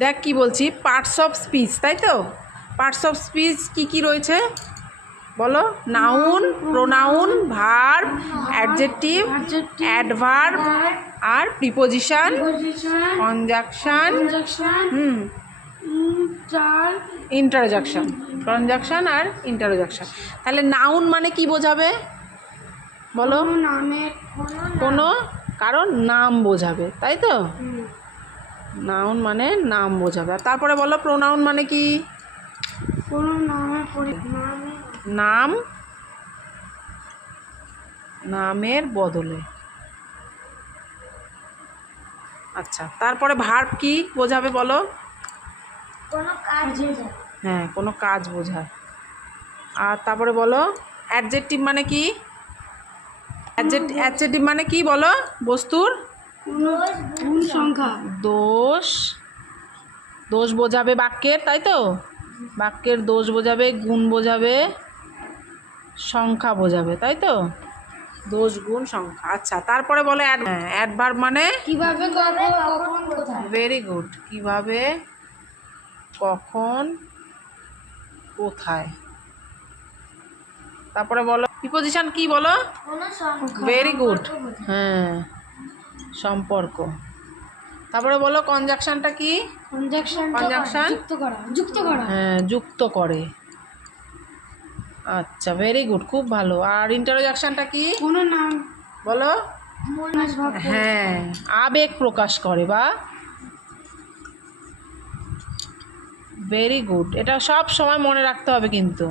দেখ কি বলছি, পার্টস অফ স্পিচ, তাই তো? পার্টস অফ স্পিচ কি কি রয়েছে বলো? Noun, pronoun, verb, adjective, adverb আর প্রিপোজিশন, কনজাংশন, ইন্টারজেকশন। কনজাংশন আর ইন্টারজেকশন। তাহলে নাউন মানে কি বোঝাবে বলো? কোনো কারণ নাম বোঝাবে, তাই তো? নাউন মানে নাম বোঝাবে। আর তারপরে বলো প্রোনাউন মানে কি? নাম, নামের বদলে। আচ্ছা, তারপরে ভার্ব কি বোঝাবে বলো? হ্যাঁ, কোনো কাজ বোঝায়। আর তারপরে বলো অ্যাডজেক্টিভ মানে কি? অ্যাডজেক্টিভ মানে কি বলো? বস্তুর দোষ, দোষ বোঝাবে বাক্যের, তাই তো? বাক্যের দোষ বোঝাবে, গুণ বোঝাবে, সংখ্যা বোঝাবে, তাই তো? দোষ, গুণ, সংখ্যা। আচ্ছা, তারপরে বলো অ্যাডভার্ব মানে কিভাবে, কখন, কোথায়। Very good. কিভাবে, কখন, কোথায়। তারপরে বলো প্রিপোজিশন কি বলো? Very good. হ্যাঁ, সম্পর্ক। তারপরে বলো কনজাংশনটা কি? কনজাংশন যুক্ত করা। হ্যাঁ, যুক্ত করে। আচ্ছা, ভেরি গুড, খুব ভালো। আর ইন্টারজেকশনটা কি? কোনো নাম বলো। হ্যাঁ, আবেগ প্রকাশ করে বা। ভেরি গুড, এটা সব সময় মনে রাখতে হবে কিন্তু।